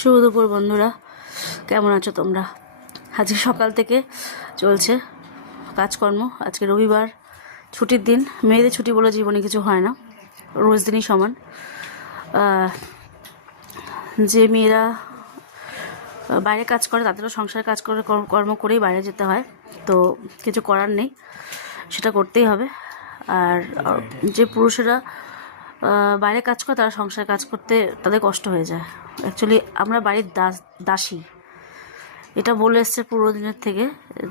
শুভ দুপুর বন্ধুরা, কেমন আছো তোমরা? আজকে সকাল থেকে চলছে কাজকর্ম। আজকে রবিবার, ছুটির দিন। মেয়েদের ছুটি বলে জীবনে কিছু হয় না, রোজ দিনই সমান। যে মেয়েরা বাইরে কাজ করে তাদেরও সংসারে কাজ করে কর্ম করেই বাইরে যেতে হয়, তো কিছু করার নেই, সেটা করতেই হবে। আর যে পুরুষেরা বাইরে কাজ করে তারা সংসারে কাজ করতে তাদের কষ্ট হয়ে যায়। অ্যাকচুয়ালি আমরা বাড়ির দাসী, এটা বলে এসছে পুরো দিনের থেকে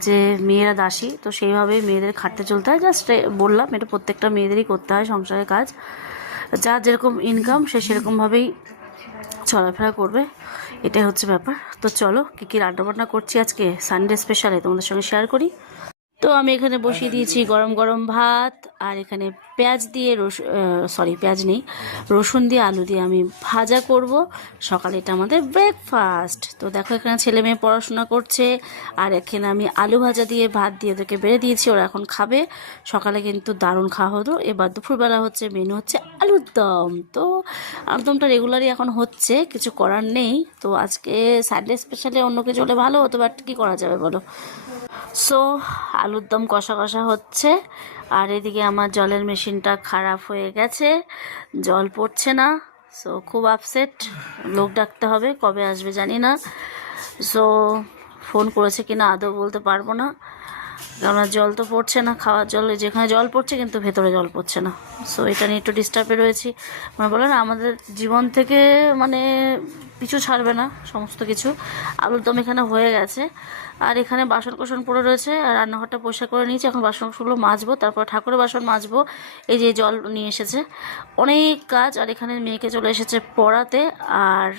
যে মেয়েরা দাসী, তো সেইভাবেই মেয়েদের খাটতে চলতে হয়। জাস্ট বললাম, এটা প্রত্যেকটা মেয়েদেরই করতে হয় সংসারের কাজ। যার যেরকম ইনকাম সে সেরকমভাবেই চলাফেরা করবে, এটাই হচ্ছে ব্যাপার। তো চলো, কী রান্নাবান্না করছি আজকে সানডে স্পেশালে তোমাদের সঙ্গে শেয়ার করি। তো আমি এখানে বসিয়ে দিয়েছি গরম গরম ভাত, আর এখানে পেঁয়াজ দিয়ে পেঁয়াজ নেই, রসুন দিয়ে আলু দিয়ে আমি ভাজা করব। সকালে এটা আমাদের ব্রেকফাস্ট। তো দেখো, এখানে ছেলে মেয়ে পড়াশোনা করছে, আর এখানে আমি আলু ভাজা দিয়ে ভাত দিয়ে ওদেরকে বেড়ে দিয়েছি, ওরা এখন খাবে। সকালে কিন্তু দারুণ খাওয়া হতো। এবার দুপুরবেলা হচ্ছে মেনু হচ্ছে আলুর দম। তো আলুর দমটা রেগুলারই এখন হচ্ছে, কিছু করার নেই। তো আজকে সানডে স্পেশালে অন্য কিছু হলে ভালো হতো, বাট কী করা যাবে বলো। সো আলুর দম কষা কষা হচ্ছে, আর এদিকে আমার জলের মেশিনটা খারাপ হয়ে গেছে, জল পড়ছে না। সো খুব আপসেট, লোক ডাকতে হবে, কবে আসবে জানি না। সো ফোন করেছে কিনা আদৌ বলতে পারবো না, কেননা জল তো পড়ছে না। খাওয়ার জল যেখানে জল পড়ছে, কিন্তু ভেতরে জল পড়ছে না। সো এটা নিয়ে একটু ডিস্টার্বে রয়েছি। মানে বলে না, আমাদের জীবন থেকে মানে পিছু ছাড়বে না সমস্ত কিছু। আলুর দম এখানে হয়ে গেছে, আর এখানে বাসন কোসন পড়ে রয়েছে, আর রান্নাঘরটা পরিষ্কার করে নিয়েছি। এখন বাসনগুলো মাজবো, তারপর ঠাকুরের বাসন মাজবো। এই যে জল নিয়ে এসেছে, অনেক কাজ। আর এখানে মেয়েকে চলে এসেছে পড়াতে, আর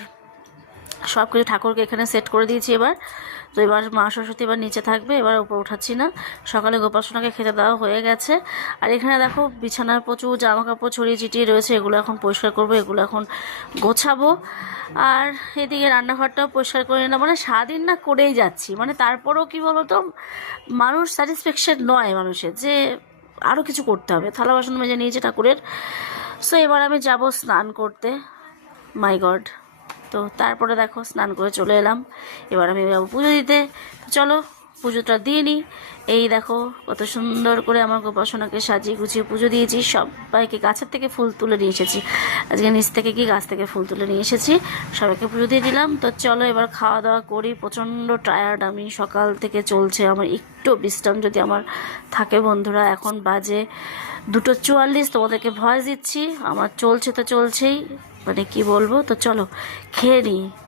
সব কিছু ঠাকুরকে এখানে সেট করে দিয়েছি এবার। তো এবার মা সরস্বতী এবার নিচে থাকবে, এবার উপর উঠাচ্ছি না। সকালে গোপাসনাকে খেতে দেওয়া হয়ে গেছে। আর এখানে দেখো বিছানার প্রচুর জামা কাপড় ছড়িয়ে ছিটিয়ে রয়েছে, এগুলো এখন পরিষ্কার করবো, এগুলো এখন গোছাবো। আর এদিকে রান্নাঘরটাও পরিষ্কার করে নিলাম। মানে সারাদিন না করেই যাচ্ছি, মানে তারপরেও কি বলতো, মানুষ স্যাটিসফ্যাকশন নয় মানুষের, যে আরও কিছু করতে হবে। থালা বাসন মেজে নিয়েছে ঠাকুরের। সো এবার আমি যাব স্নান করতে, মাই গড। তো তারপরে দেখো স্নান করে চলে এলাম, এবার আমি যাবো পুজো দিতে। তো চলো পুজোটা দিয়ে নিই। এই দেখো কত সুন্দর করে আমার গোপাসনাকে সাজিয়ে গুছিয়ে পুজো দিয়েছি। সবাইকে গাছের থেকে ফুল তুলে নিয়ে এসেছি, আজকে নিচ থেকে কি গাছ থেকে ফুল তুলে নিয়ে এসেছি, সবাইকে পুজো দিয়ে দিলাম। তো চলো এবার খাওয়া দাওয়া করি। প্রচণ্ড টায়ার্ড আমি, সকাল থেকে চলছে আমার, একটু বিশ্রাম যদি আমার থাকে বন্ধুরা। এখন বাজে 2:44, তোমাদেরকে ভয়েস দিচ্ছি, আমার চলছে তো চলছেই, মানে কি বলবো। তো চলো খেয়ে নিই।